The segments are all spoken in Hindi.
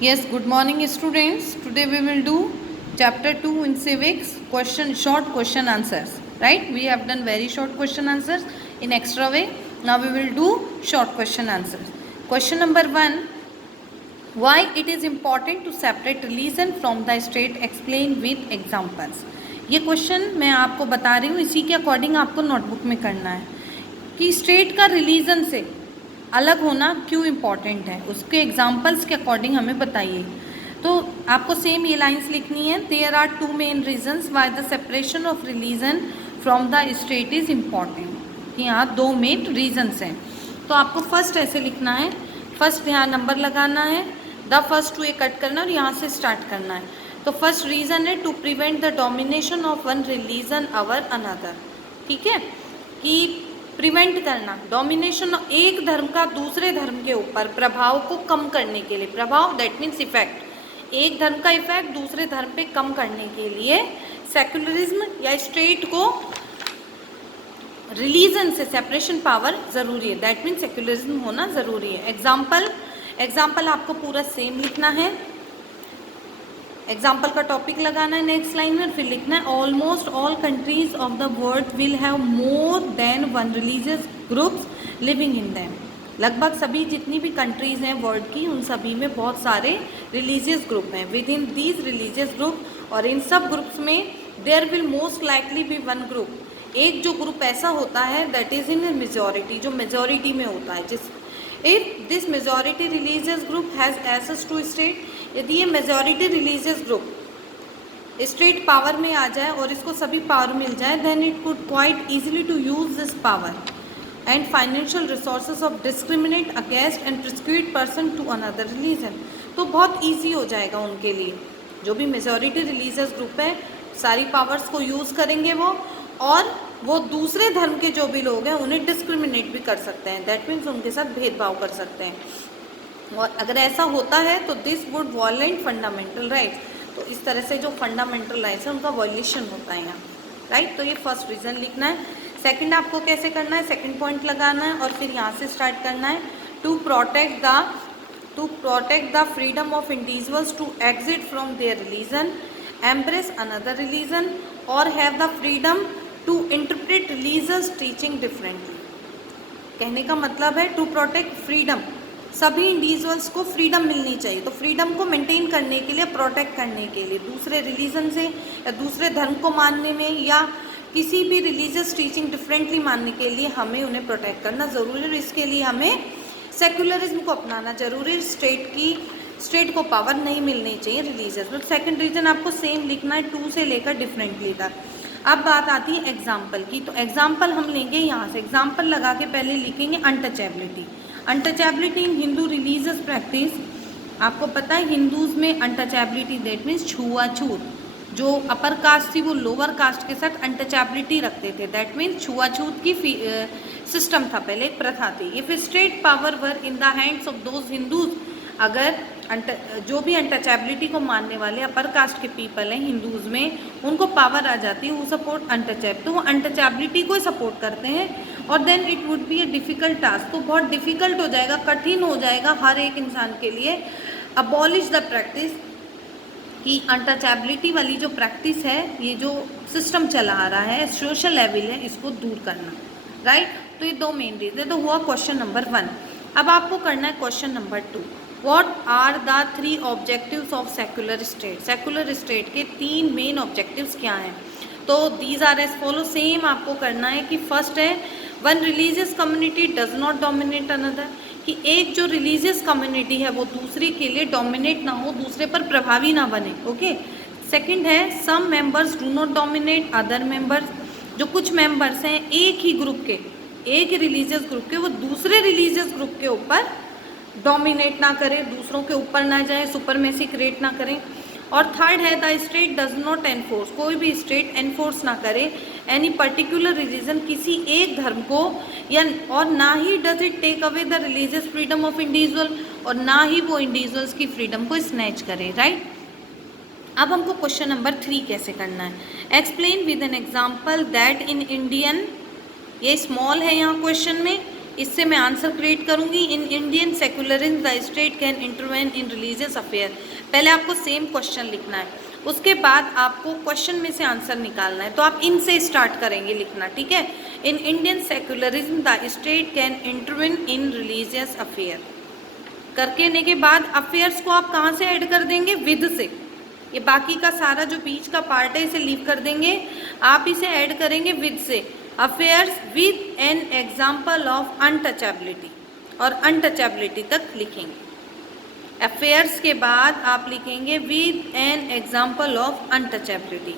Yes, good morning students. Today we will do chapter 2 in civics, short question answers. Right? We have done very short question answers in extra way. Now we will do short question answers. Question number 1. Why it is important to separate religion from the state, explain with examples. ये क्वेश्चन मैं आपको बता रही हूँ, इसी के अकॉर्डिंग आपको नोटबुक में करना है कि स्टेट का रिलीजन से अलग होना क्यों इम्पॉर्टेंट है, उसके एग्जाम्पल्स के अकॉर्डिंग हमें बताइए। तो आपको सेम ये लाइंस लिखनी है। There are two main reasons why the separation of religion from the state is important. यहाँ दो मेन रीजन्स हैं, तो आपको फर्स्ट ऐसे लिखना है। फर्स्ट यहाँ नंबर लगाना है, द फर्स्ट टू ये कट करना है और यहाँ से स्टार्ट करना है। तो फर्स्ट रीज़न है to prevent the domination of one religion over another. ठीक है, कि प्रिवेंट करना डोमिनेशन एक धर्म का दूसरे धर्म के ऊपर प्रभाव को कम करने के लिए। प्रभाव दैट मीन्स इफेक्ट, एक धर्म का इफेक्ट दूसरे धर्म पे कम करने के लिए सेक्युलरिज्म या स्टेट को रिलीजन से सेपरेशन पावर ज़रूरी है। दैट मीन्स सेक्युलरिज्म होना ज़रूरी है। एग्जाम्पल आपको पूरा सेम लिखना है। एग्जाम्पल का टॉपिक लगाना है नेक्स्ट लाइन में, फिर लिखना है almost all countries of the world will have more than one religious groups living in them. लगभग सभी जितनी भी कंट्रीज़ हैं वर्ल्ड की, उन सभी में बहुत सारे रिलीजियस ग्रुप हैं। Within these religious group, और इन सब ग्रुप्स में there will most likely be one group, एक जो ग्रुप ऐसा होता है दैट इज़ इन मेजॉरिटी, जो मेजॉरिटी में होता है। जिस if this majority religious group has access to state, यदि ये majority religious group state power में आ जाए और इसको सभी पावर मिल जाए, then it could quite easily to use this power and financial resources of discriminate against and persecute person to another religion. तो बहुत ईजी हो जाएगा उनके लिए। जो भी मेजॉरिटी रिलीजियस ग्रुप है सारी पावर्स को यूज़ करेंगे वो, और वो दूसरे धर्म के जो भी लोग हैं उन्हें डिस्क्रिमिनेट भी कर सकते हैं। दैट मीन्स उनके साथ भेदभाव कर सकते हैं, और अगर ऐसा होता है तो this would violate fundamental rights. तो इस तरह से जो फंडामेंटल राइट्स है उनका वॉयलेशन होता है यहाँ, राइट। तो ये फर्स्ट रीज़न लिखना है। सेकंड आपको कैसे करना है, सेकंड पॉइंट लगाना है और फिर यहाँ से स्टार्ट करना है। To protect the freedom of individuals to exit from their religion, embrace another religion और have the freedom to interpret religious teaching differently. कहने का मतलब है टू प्रोटेक्ट फ्रीडम, सभी इंडिविजुअल्स को फ्रीडम मिलनी चाहिए। तो फ्रीडम को मेंटेन करने के लिए, प्रोटेक्ट करने के लिए, दूसरे रिलीजन से या दूसरे धर्म को मानने में या किसी भी रिलीजियस टीचिंग डिफरेंटली मानने के लिए हमें उन्हें प्रोटेक्ट करना ज़रूरी है। इसके लिए हमें सेक्युलरिज्म को अपनाना जरूरी है। स्टेट को पावर नहीं मिलनी चाहिए रिलीजियस में। सेकेंड रीजन आपको सेम लिखना है, टू से लेकर डिफरेंटली तक। अब बात आती है एग्जाम्पल की। तो एग्जाम्पल हम लेंगे यहाँ से, एग्जाम्पल लगा के पहले लिखेंगे अनटचेबिलिटी। अनटचेबिलिटी इन हिंदू रिलीजियस प्रैक्टिस, आपको पता है हिंदूज़ में अनटचेबिलिटी दैट मीन्स छुआछूत, जो अपर कास्ट थी वो लोअर कास्ट के साथ अनटचेबिलिटी रखते थे। दैट मीन्स छुआछूत की सिस्टम था पहले, एक प्रथा थी। If state power were in the hands of those Hindus, अगर जो भी अनटचेबिलिटी को मानने वाले अपर कास्ट के पीपल हैं हिंदूज़ में, उनको पावर आ जाती है, वो सपोर्ट अनटचेबिलिटी, तो वो अनटचेबिलिटी को ही सपोर्ट करते हैं। और then it would be a difficult task, तो बहुत डिफ़िकल्ट हो जाएगा, कठिन हो जाएगा हर एक इंसान के लिए अबॉलिश द प्रैक्टिस, कि अनटचेबिलिटी वाली जो प्रैक्टिस है, ये जो सिस्टम चला आ रहा है, सोशल लेवल है, इसको दूर करना, राइट। तो ये दो मेन रीजन तो हुआ क्वेश्चन नंबर 1। अब आपको करना है question number 2। What are the 3 objectives of secular state. Secular state के 3 मेन ऑब्जेक्टिव्स क्या हैं। तो these are as follow, same आपको करना है कि फर्स्ट है one religious community does not dominate another, कि एक जो रिलीजियस कम्युनिटी है वो दूसरे के लिए डोमिनेट ना हो, दूसरे पर प्रभावी ना बने। ओके। सेकंड है some members do not dominate other members, जो कुछ मेंबर्स हैं एक ही ग्रुप के, एक ही रिलीजियस ग्रुप के, वो दूसरे रिलीजियस ग्रुप के ऊपर डोमिनेट ना करें, दूसरों के ऊपर ना जाए, सुपरमेसी क्रिएट ना करें। और थर्ड है the state does not enforce, कोई भी स्टेट एनफोर्स ना करे एनी पर्टिकुलर रिलीजन, किसी एक धर्म को, या और ना ही does it take away the religious freedom of individual, और ना ही वो इंडिविजुअल्स की फ्रीडम को स्नैच करे, राइट। अब हमको क्वेश्चन नंबर 3 कैसे करना है। Explain with an example that in Indian, ये स्मॉल है यहाँ क्वेश्चन में, इससे मैं आंसर क्रिएट करूंगी। In Indian secularism the state can intervene in religious affair. पहले आपको सेम क्वेश्चन लिखना है, उसके बाद आपको क्वेश्चन में से आंसर निकालना है। तो आप इनसे स्टार्ट करेंगे लिखना, ठीक है। In Indian secularism the state can intervene in religious affair करके ने के बाद अफेयर्स को आप कहाँ से ऐड कर देंगे, विद से। ये बाकी का सारा जो बीच का पार्ट है इसे लीव कर देंगे, आप इसे ऐड करेंगे विद से। Affairs with an example of untouchability, और अनटचेबिलिटी तक लिखेंगे। अफेयर्स के बाद आप लिखेंगे with an example of untouchability.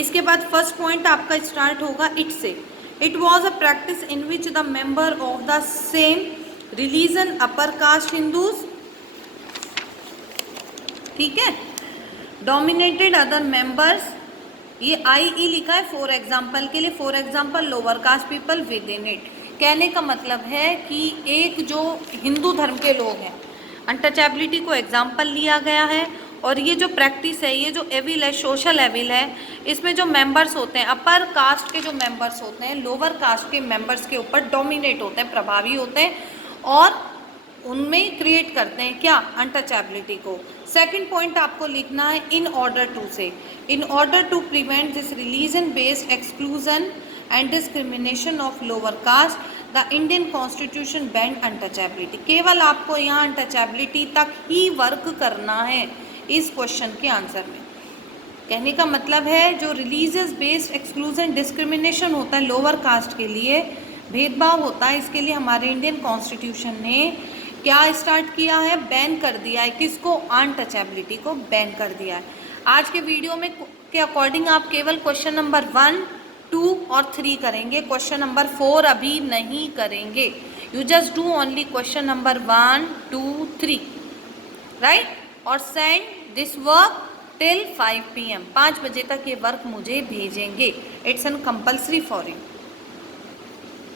इसके बाद फर्स्ट पॉइंट आपका स्टार्ट होगा इट से। It was a practice in which the member of the same religion upper caste Hindus, ठीक है, डोमिनेटेड अदर मेंबर्स। ये आई लिखा है फॉर एग्जाम्पल के लिए, for example lower caste people with in it. कहने का मतलब है कि एक जो हिंदू धर्म के लोग हैं, अनटचेबिलिटी को एग्जाम्पल लिया गया है, और ये जो प्रैक्टिस है, ये जो एविल है, सोशल एविल है, इसमें जो मेंबर्स होते हैं, अपर कास्ट के जो मेंबर्स होते हैं लोअर कास्ट के मेंबर्स के ऊपर डोमिनेट होते हैं, प्रभावी होते हैं, और उनमें क्रिएट करते हैं क्या, अनटचेबिलिटी को। सेकंड पॉइंट आपको लिखना है इन order to say. In order to prevent this religion based exclusion and discrimination of lower caste the Indian constitution banned untouchability. केवल आपको यहाँ अनटचेबिलिटी तक ही वर्क करना है इस क्वेश्चन के आंसर में। कहने का मतलब है जो रिलीजियस बेस्ड एक्सक्लूजन डिस्क्रिमिनेशन होता है लोअर कास्ट के लिए, भेदभाव होता है, इसके लिए हमारे इंडियन कॉन्स्टिट्यूशन ने क्या स्टार्ट किया है, बैन कर दिया है। किसको, अनटचेबिलिटी को बैन कर दिया है। आज के वीडियो में के अकॉर्डिंग आप केवल क्वेश्चन नंबर 1, 2 और 3 करेंगे, क्वेश्चन नंबर 4 अभी नहीं करेंगे। You just do only question number 1, 2, 3, right, और send this work till 5 PM, 5 बजे तक ये वर्क मुझे भेजेंगे। It's an compulsory for you.